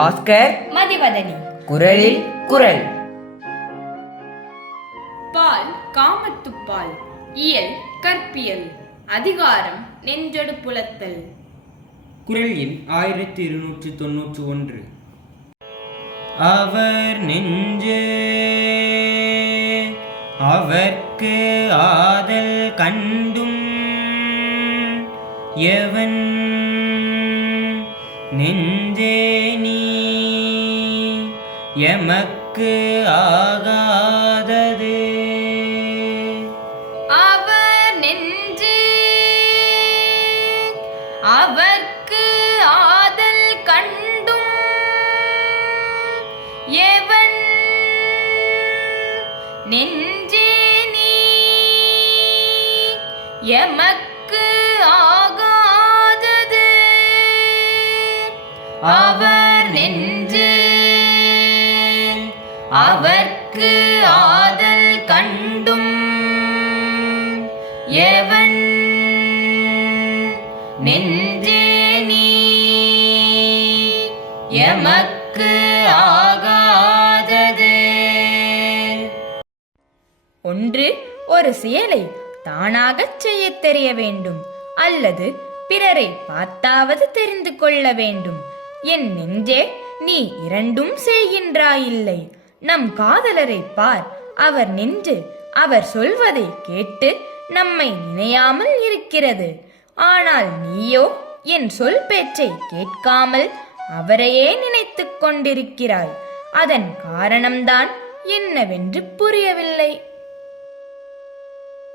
பாஸ்கர். மதிவதனி. குரலில் குரல். பால் காமத்துப்பால் இயல் கற்பியல். அதிகாரம் நெஞ்சொடு புலத்தல். குரல் எண் ஆயிரத்தி இருநூற்றி தொன்னூற்றி ஒன்று. அவர் நெஞ்சு அவர்க்கு ஆதல் கண்டும் எவன்? நெஞ்சே எமக்கு ஆகாதது. அவர் நெஞ்சு அவர்க்கு ஆதல் கண்டும் எவன்? நெஞ்சே நீ எமக்கு ஆகாதது. அவர் நெஞ்சு அவர்க்கு ஆதல் கண்டும் எவன்? நெஞ்சே நீ எமக்கு ஆகாதது. ஒன்று ஒரு செயலை தானாகச் செய்யத் தெரிய வேண்டும் அல்லது பிறரை பார்த்தாவது தெரிந்து கொள்ள வேண்டும். என் நெஞ்சே நீ இரண்டும் செய்கின்றாயில்லை. நம் காதலரை பார். அவர் நின்று அவர் சொல்வதை கேட்டு நம்மை நினையாமல் இருக்கிறது. ஆனால் நீயோ என் சொல் பேச்சை கேட்காமல் அவரையே நினைத்துக் கொண்டிருக்கிறாய். அதன் காரணம்தான் என்னவென்று புரியவில்லை.